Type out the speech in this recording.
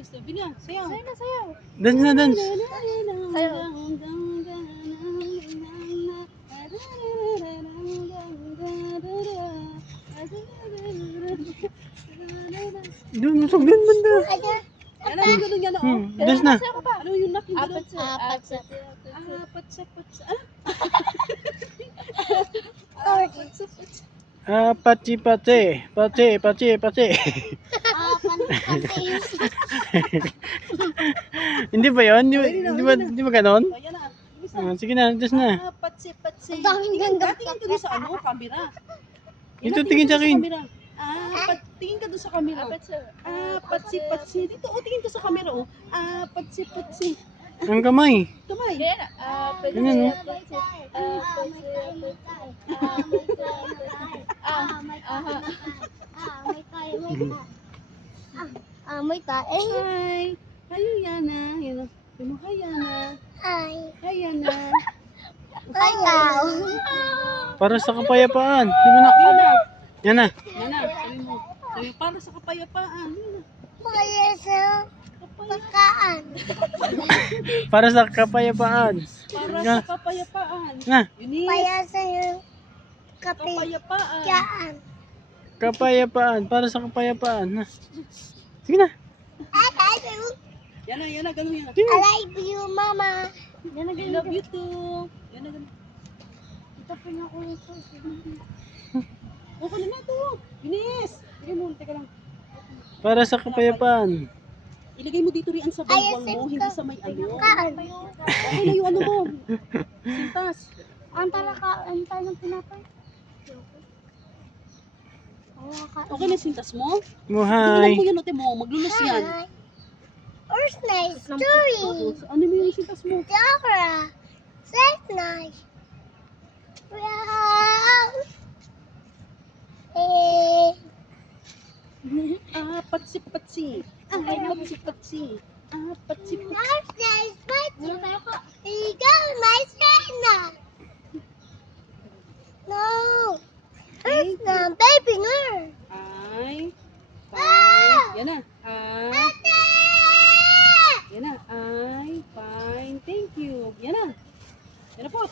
Bilis na, bilis. Sayaw. Sayaw na, sayaw. Dance na, dance. Sayaw. Doon, masok din banda. Ano yung gano'n yan, oh? Dance na. Sayaw ka pa. Ano yung nakin Apat gano'n? sa, apat sa. Apat sa patsa. Pachi, pachi. Pachi, pachi, pachi. Hindi ba yun? Di ba ganon? Ayan na. Bilis na. Sige na, dance na. Patsi, patsi. Ang daming Tingin ganda. ka doon sa ano, camera. Ito, tingin sa akin. Tingin ka doon sa camera. Apat sa. Patsi, patsi. Dito, tingin ka sa camera, oh. Patsi, patsi. Ang kamay. Kamay. Kaya na. Apat Ganyan, no? sa. Apat sa. May tae. Hi. Hayo, Yana. Yan. Sabi mo, hi, Yana. Hi. Hi, Yana. Ikaw. Para sa kapayapaan. Di ba na? Yana. Yan na. Yana, sabi mo. Sabi mo, para sa kapayapaan. Yana. Kaya sa pagkaan. Para sa kapayapaan. Para Yan. sa kapayapaan. Na. Yunis. Kaya sa Kapayapaan. kapagkaan. Kapayapaan. Para sa kapayapaan. Na. Sige na. Yana, Yana, ganun yan. Sige I na. like you, mama. Yan I love you too. Yana, ganun. Ito pa na ako ito. Okay na na ito. Yunis. Sige mo, teka lang. Para sa kapayapaan. Ilagay mo dito rin sa baywang mo, hindi sa may ano. Kaan. Okay na yung ano mo. Sintas. Ang talakaan tayo ng pinapay. Okay na yung sintas mo? Muhay. Tingnan mo yun, ate mo. Maglulus yan. Where's nice story? Tapos, ano mo yung sintas mo? Dora. That's nice. Wow. Eh. Patsi-patsi. Patsi-patsi. Patsi-patsi. Nice, nice, nice. Ikaw, nice, Rena. No. Earth na, baby, no. Ay. Ah! Yan na. Ate! Yan na. Ay, fine. Thank you. Yan na. Yan na po.